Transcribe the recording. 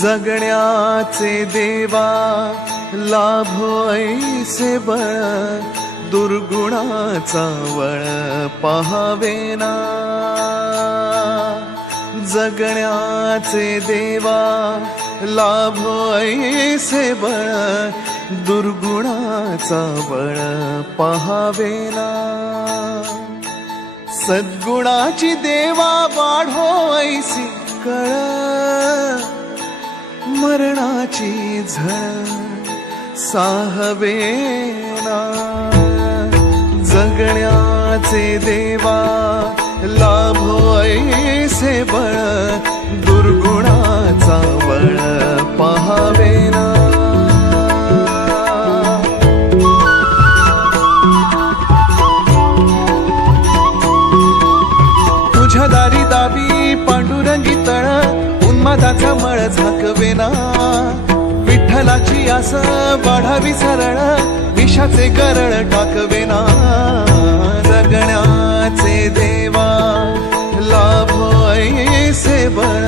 जगण्याचे देवा लाभो ऐसे बळ, दुर्गुणाचा वळ पहावेना। जगण्याचे देवा लाभो ऐसे बळ, दुर्गुणाचा बळ पहावेना। सद्गुणाची देवा वाढो ऐसी कळ, मरणाची झळ साहवेना। जगण्याचे देवा लाभो ऐसे बळ, दुर्गुणाचा बळ पहावेना। तुझ्या दारी दावी पांडुरंगी तळ, उन्मादाचा मळ झाकवेना। विठ्ठलाची आस वाढावी सरळ, विषाचे गरळ टाकवेना। जगण्याचे देवा लाभो ऐसे बळ,